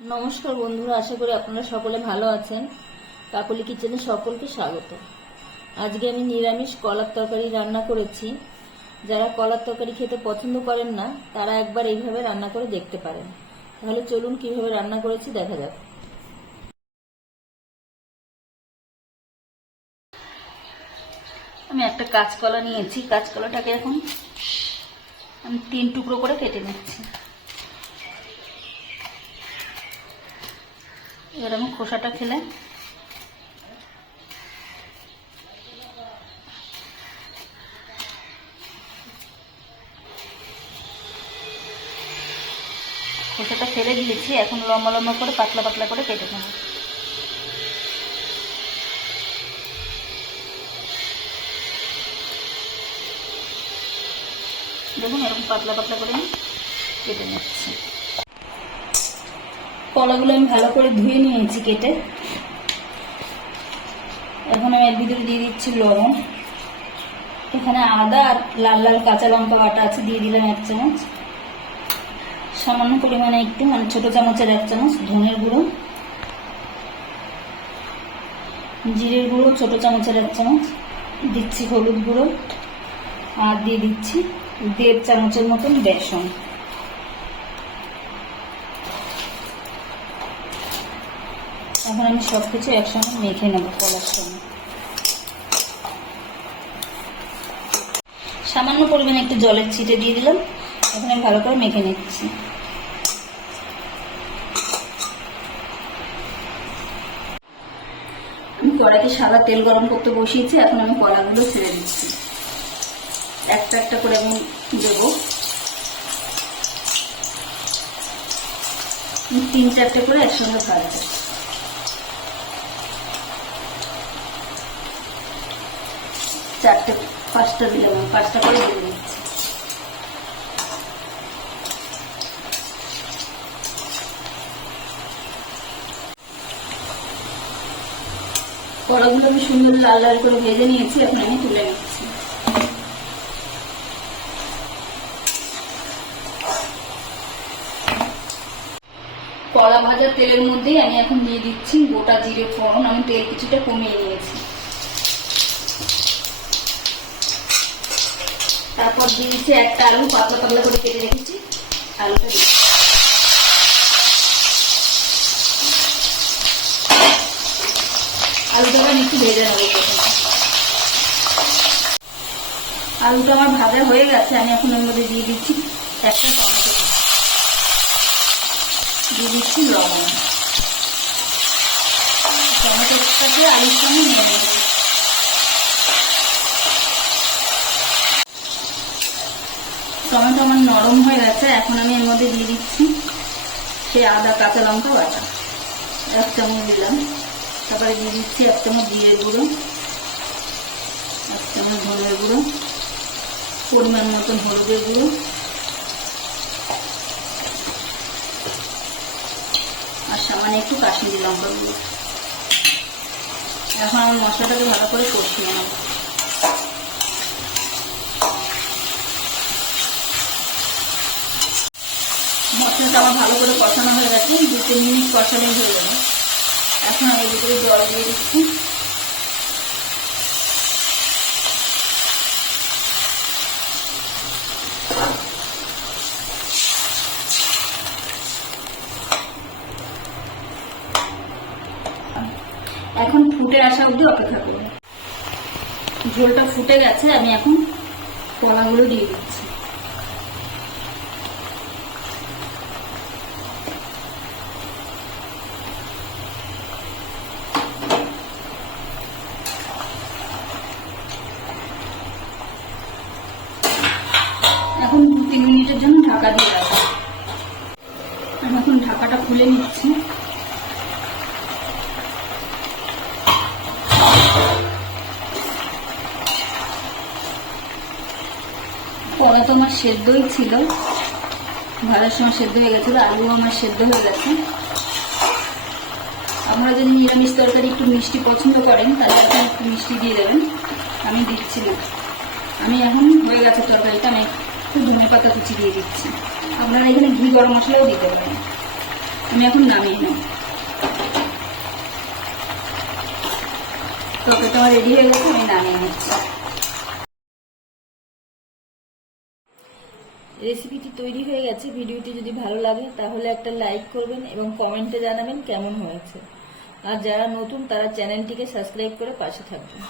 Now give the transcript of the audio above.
নমস্কার বন্ধুরা, আশা করি আপনারা সকলে ভালো আছেন। কাকলি কিচেনে সকলকে স্বাগত। আজকে আমি নিরামিষ কলার তরকারি রান্না করেছি। যারা কলার তরকারি খেতে পছন্দ করেন না তারা একবার এইভাবে রান্না করে দেখতে পারেন। তাহলে চলুন কিভাবে রান্না করেছি দেখা যাক। আমি একটা কাঁচকলা নিয়েছি। কাঁচকলাটাকে এখন আমি 3 টুকরো করে কেটে নিচ্ছি। এবার আমি খোসাটা ফেলে দিয়েছি। এখন লম্বা লম্বা করে পাতলা পাতলা করে কেটে নেব। দেখুন এরকম পাতলা পাতলা করে আমি কেটে নিচ্ছি। কলাগুলো আমি ভালো করে ধুয়ে নিয়েছি কেটে। এখন আমি এর ভিতরে দিয়ে দিচ্ছি লবণ। এখানে আদা আর লাল লাল কাঁচা লঙ্কা বাটা আছে, দিয়ে দিলাম 1 চামচ। সামান্য পরিমাণে একটু ছোট চামচের 1 চামচ ধনের গুঁড়ো, জিরের গুঁড়ো ছোট চামচের 1 চামচ, দিচ্ছি হলুদ গুঁড়ো, আর দিয়ে দিচ্ছি 1.5 চামচের মতন বেসন। এখন আমি সবকিছু একসঙ্গে মেখে নেব কলার সঙ্গে। সামান্য পরিমাণে একটু জলের ছিটে দিয়ে দিলাম। এখন আমি ভালো করে মেখে নিচ্ছি। আমি কড়াইতে সাদা তেল গরম করতে বসিয়েছি। এখন আমি কলাগুলো ছেড়ে দিচ্ছি। একটা একটা করে আমি দেব। 3-4টে করে একসঙ্গে ভাজবো। চারটে 5টা দিলাম, 5টা করে দিয়ে দিচ্ছি। কড়াগুলো আমি সুন্দর লাল লাল করে ভেজে নিয়েছি। এখন আমি তুলে নিচ্ছি। কলা ভাজা তেলের মধ্যে আমি এখন দিয়ে দিচ্ছি গোটা জিরে ফোড়ন। আমি তেল কিছুটা কমিয়ে নিয়েছি। তারপর দিয়ে দিচ্ছি একটা আলু পাতলা পাতলা করে কেটে রেখেছি। আলুটা দিচ্ছি। আলুটা আমি একটু ভেজে নেব। আলুটা আমার ভাজা হয়ে গেছে। আমি এখন এর মধ্যে দিয়ে দিচ্ছি একটা টমেটো, দিয়ে দিচ্ছি লবণ। টমেটোটাকে আলুর সঙ্গে নিয়ে নেব। টমেটো আমার নরম হয়ে গেছে। এখন আমি এর মধ্যে দিয়ে দিচ্ছি সেই আদা কাঁচা লঙ্কা বাটা 1 চামচ দিলাম। তারপরে দিয়ে দিচ্ছি 1 চামচ জিরের গুঁড়ো, 1 চামচ ধনের গুঁড়ো, পরিমাণ মতন হলুদের গুঁড়ো, আর সামান্য একটু কাশ্মীরি লঙ্কার গুঁড়ো। এখন আমি মশলাটাকে ভালো করে কষিয়ে নেব। মশলাটা আমার ভালো করে কষানো হয়ে গেছে। 2-3 মিনিট কষানো হয়ে গেল। এখন আমি এর ভিতরে জল দিয়ে দিচ্ছি। এখন ফুটে আসা অবধি অপেক্ষা করব। ঝোলটা ফুটে গেছে। আমি এখন কলাগুলো দিয়ে দিচ্ছি। এখন 2-3 মিনিটের জন্য ঢাকা দিয়ে রাখবো। আমি এখন ঢাকাটা খুলে নিচ্ছি। কলা তো আমার সেদ্ধই ছিল, ভাজার সময় সেদ্ধ হয়ে গেছিল। আলু আমার সেদ্ধ হয়ে গেছে। আপনারা যদি নিরামিষ তরকারি একটু মিষ্টি পছন্দ করেন তাহলে আপনি একটু মিষ্টি দিয়ে দেবেন। আমি দিচ্ছি না। আমি এখন হয়ে গেছে তরকারিটা। আমি একটু ধনে পাতা কুচি দিয়ে দিচ্ছি। আপনারা এখানে ঘি গরম মশলাও দিতে পারেন। আমি এখন নামিয়ে নেব। তরকারিটা আমার রেডি হয়ে গেছে, আমি নামিয়ে নিচ্ছি। রেসিপিটি তৈরি হয়ে গেছে। ভিডিওটি যদি ভালো লাগে তাহলে একটা লাইক করবেন এবং কমেন্টে জানাবেন কেমন হয়েছে। আর যারা নতুন তারা চ্যানেলটিকে সাবস্ক্রাইব করে পাশে থাকবেন।